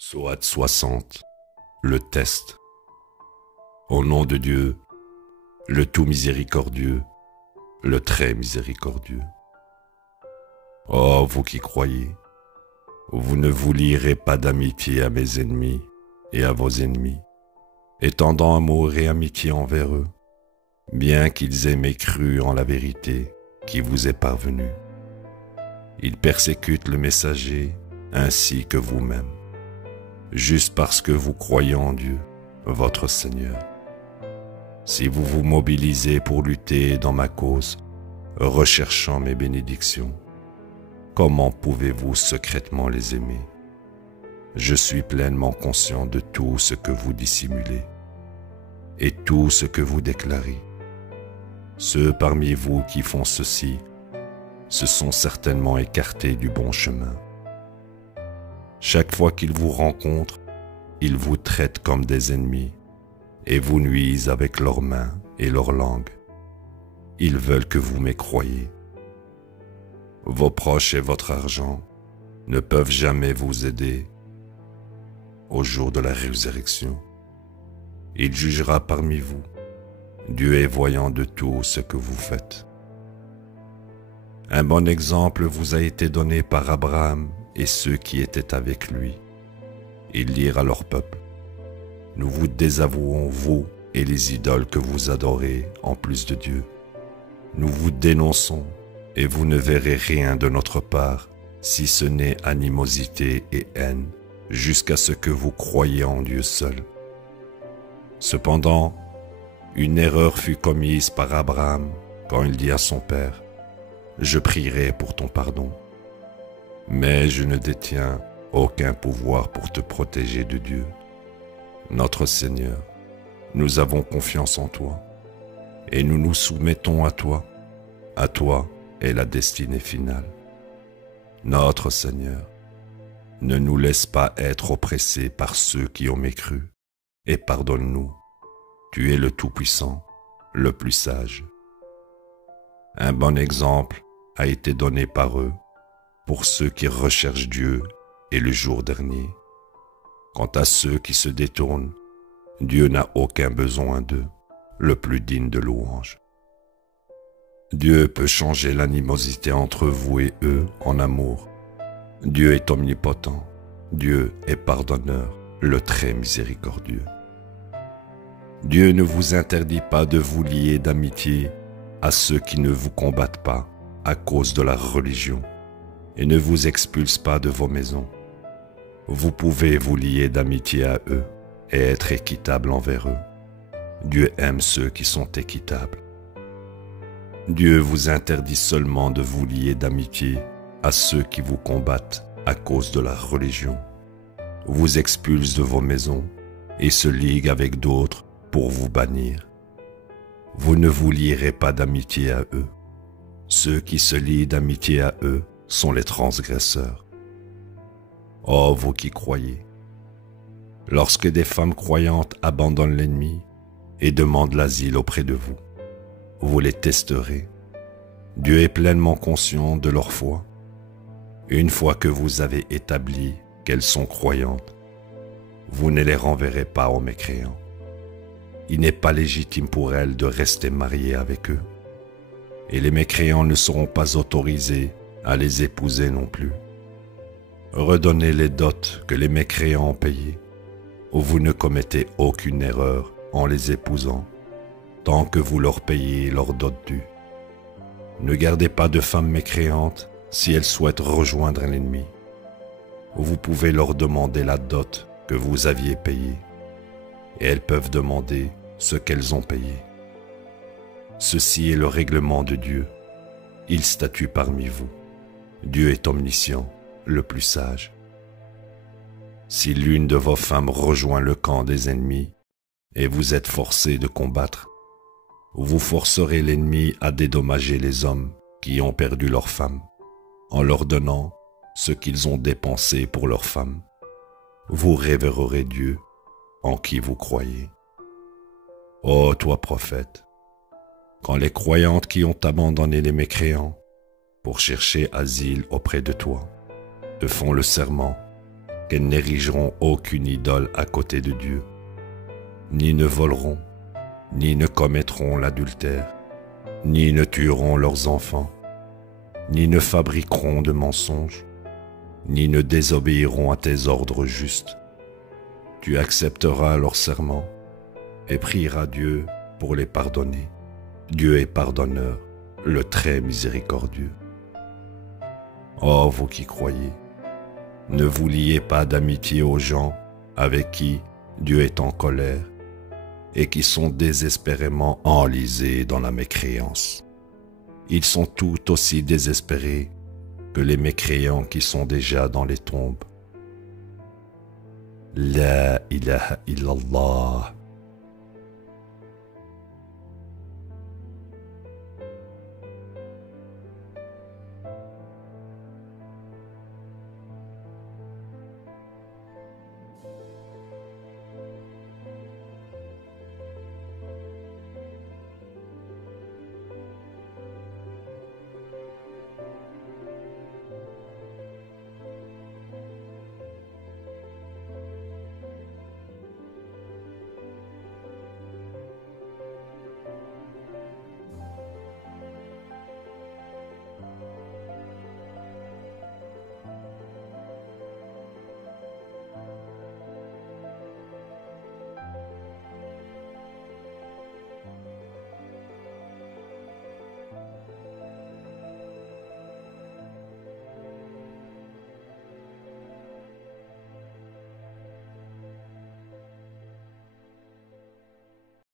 Soate 60, le test. Au nom de Dieu, le tout miséricordieux, le très miséricordieux. Oh, vous qui croyez, vous ne vous lierez pas d'amitié à mes ennemis et à vos ennemis, étendant amour et amitié envers eux, bien qu'ils aient mécru en la vérité qui vous est parvenue. Ils persécutent le messager ainsi que vous-même, juste parce que vous croyez en Dieu, votre Seigneur. Si vous vous mobilisez pour lutter dans ma cause, recherchant mes bénédictions, comment pouvez-vous secrètement les aimer? Je suis pleinement conscient de tout ce que vous dissimulez et tout ce que vous déclarez. Ceux parmi vous qui font ceci se sont certainement écartés du bon chemin. Chaque fois qu'ils vous rencontrent, ils vous traitent comme des ennemis et vous nuisent avec leurs mains et leur langue. Ils veulent que vous m'écroyiez. Vos proches et votre argent ne peuvent jamais vous aider au jour de la résurrection. Il jugera parmi vous. Dieu est voyant de tout ce que vous faites. Un bon exemple vous a été donné par Abraham et ceux qui étaient avec lui. Ils dirent à leur peuple: nous vous désavouons, vous et les idoles que vous adorez en plus de Dieu. Nous vous dénonçons et vous ne verrez rien de notre part, si ce n'est animosité et haine, jusqu'à ce que vous croyiez en Dieu seul. Cependant, une erreur fut commise par Abraham quand il dit à son père: je prierai pour ton pardon. Mais je ne détiens aucun pouvoir pour te protéger de Dieu. Notre Seigneur, nous avons confiance en toi, et nous nous soumettons à toi. À toi est la destinée finale. Notre Seigneur, ne nous laisse pas être oppressés par ceux qui ont mécru, et pardonne-nous. Tu es le Tout-Puissant, le plus sage. Un bon exemple a été donné par eux pour ceux qui recherchent Dieu et le jour dernier. Quant à ceux qui se détournent, Dieu n'a aucun besoin d'eux, le plus digne de louange. Dieu peut changer l'animosité entre vous et eux en amour. Dieu est omnipotent, Dieu est pardonneur, le très miséricordieux. Dieu ne vous interdit pas de vous lier d'amitié à ceux qui ne vous combattent pas à cause de la religion et ne vous expulse pas de vos maisons. Vous pouvez vous lier d'amitié à eux et être équitable envers eux. Dieu aime ceux qui sont équitables. Dieu vous interdit seulement de vous lier d'amitié à ceux qui vous combattent à cause de la religion, vous expulse de vos maisons et se ligue avec d'autres pour vous bannir. Vous ne vous lierez pas d'amitié à eux. Ceux qui se lient d'amitié à eux sont les transgresseurs. Oh, vous qui croyez, lorsque des femmes croyantes abandonnent l'ennemi et demandent l'asile auprès de vous, vous les testerez. Dieu est pleinement conscient de leur foi. Une fois que vous avez établi qu'elles sont croyantes, vous ne les renverrez pas aux mécréants. Il n'est pas légitime pour elles de rester mariées avec eux, et les mécréants ne seront pas autorisés à les épouser non plus. Redonnez les dots que les mécréants ont payées, ou vous ne commettez aucune erreur en les épousant, tant que vous leur payez leurs dots dus. Ne gardez pas de femmes mécréantes si elles souhaitent rejoindre l'ennemi. Vous pouvez leur demander la dot que vous aviez payée, et elles peuvent demander ce qu'elles ont payé. Ceci est le règlement de Dieu. Il statue parmi vous. Dieu est omniscient, le plus sage. Si l'une de vos femmes rejoint le camp des ennemis et vous êtes forcés de combattre, vous forcerez l'ennemi à dédommager les hommes qui ont perdu leur femme, en leur donnant ce qu'ils ont dépensé pour leur femme. Vous révérerez Dieu en qui vous croyez. Ô toi prophète, quand les croyantes qui ont abandonné les mécréants pour chercher asile auprès de toi te font le serment qu'elles n'érigeront aucune idole à côté de Dieu, ni ne voleront, ni ne commettront l'adultère, ni ne tueront leurs enfants, ni ne fabriqueront de mensonges, ni ne désobéiront à tes ordres justes. Tu accepteras leurs serments et prieras Dieu pour les pardonner. Dieu est pardonneur, le très miséricordieux. Ô vous qui croyez, ne vous liez pas d'amitié aux gens avec qui Dieu est en colère et qui sont désespérément enlisés dans la mécréance. Ils sont tout aussi désespérés que les mécréants qui sont déjà dans les tombes. La ilaha illallah.